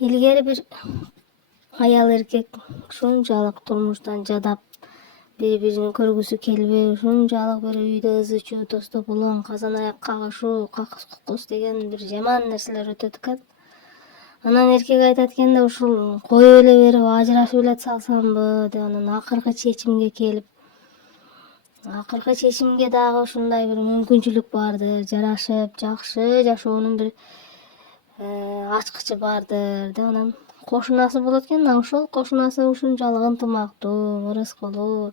Ilgari bir ayal эркек ушунчалык турмуштан жадап, бири-бирин көргүсү келбей, ушунчалык бир үйдө ызы чуу, тосто булуң, казан аяк кагышуу, какыс кукус деген бир жаман нерселер өтөт экен. Анан эркек айтат экен да, ушул коюп эле берип ажырашып эле салсамбы деп, анан акыркы чечимге келип, акыркы чечимге дагы ушундай бир мүмкүнчүлүк бардыр, жарашып жакшы жашоонун бир ачкычы бардыр деп анан кошунасы болот экен. Ошол кошунасы ушунчалык ынтымактуу, ырыскылуу,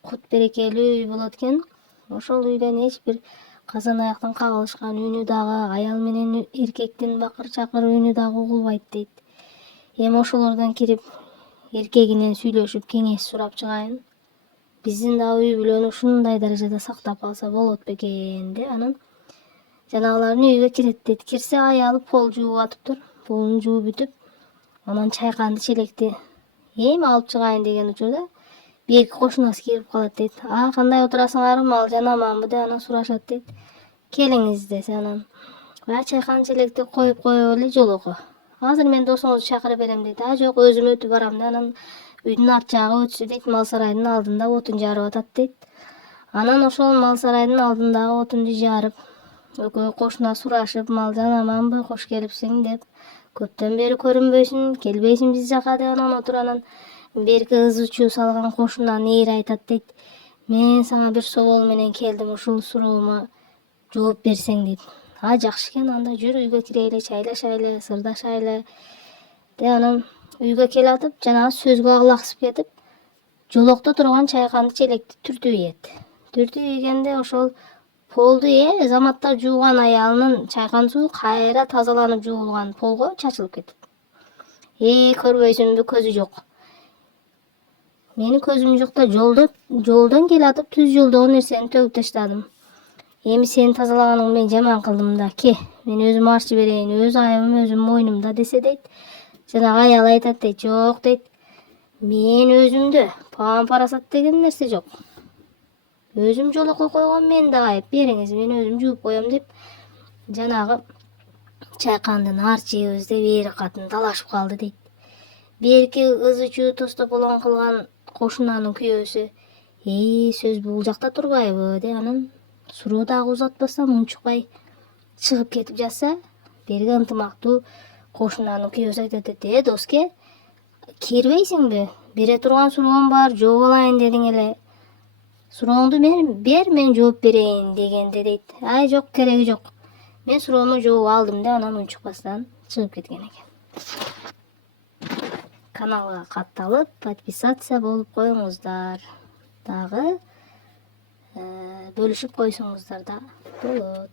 кут берекелүү үй болот экен. Ошол үйдөн эч бир казан аяктын кагылышкан үнү дагы, аял менен эркектин бакыр чакыр үнү дагы угулбайт дейт. Эми ошолордон кирип эркегинен сүйлөшүп кеңеш сурап чыгайын. Биздин дагы үй бүлөнү ушундай даражада сактап алса болот бекен деп анан жанагылардын үйгө кирет дейт. Кирсе аялы пол жууп атыптыр. Полун жууп бүтүп, анан чайканды челекти эми алып чыгайын деген учурда берки кошунасы кирип калат дейт. Кандай отурасыңарбы, ал жанаманбы деп анан сурашат дейт. Келиңиз десе анан чайкан челекти коюп эле жолугу. Азыр мен досуңузду чакырып берем дейт. Жок, өзүм өтүп барам деп анан үйдүн арт жагы өтүшү дейт, мал сарайдын алдында отун жарып атат дейт. Анан ошол мал сарайдын алдындагы отунду жарып, экөө кошуна сурашып, мал жанаманбы, кош келипсиң деп, көптөн бери көрүнбөйсүң, келбейсиң биз жака деп анан отур. Анан берки ызы чуу салган кошунанын эри айтат дейт. Мен сага бир собол менен келдим, ушул суроомо жооп берсең дейт. Жакшы экен, анда жүр үйгө кирели, чайлашайлы, сырдашайлы деп анан үйгө келатып, жанагы сөзгө агылаксып кетип, жолокто турган чайканды челекти түртүп ийет. Түртүп ийгенде ошол полду заматта жууган аялынын чайкан суу кайра тазаланып жуулган полго чачылып кетет. Көрбөйсүңбү, көзү жок. Менин көзүм жок да, жолдон келатып түз жолдогу нерсени төгүп таштадым. Эми сени тазалаганың мен жаман кылдым да, ке, мен өзүм арчы берейин, өз айыбым өзүм мойнумда десе дейт. Жанагы аял айтат дейт, жок дейт, мен өзүмдө паан-парасат деген нерсе жок. Өзүм жолокко койгом, мен да айып, бериңиз, мен өзүм жууп коем деп, жанагы чайкандын арчыбыз деп ээри катын талашып калды дейт. Берки ызы чуу тосто болон кылган кошунанын күйөөсү, сөз бул жакта турбайбы деп анан суроо дагы узатпастан унчукпай чыгып кетип жатса, берги ынтымактуу кошунанын күйөөсү айтат дейт, доске, кирбейсиңби? Бере турган суроом бар, жооп алайын дедиң эле. Сурооңду бер, мен жооп берейин дегенде дейт. Жок, кереги жок. Мен суроону жооп алдым деп анан унчукпастан чыгып кеткен экен. Каналга катталып, подписация болуп коюңуздар. Дагы бөлүшүп койсоңуздар да болот.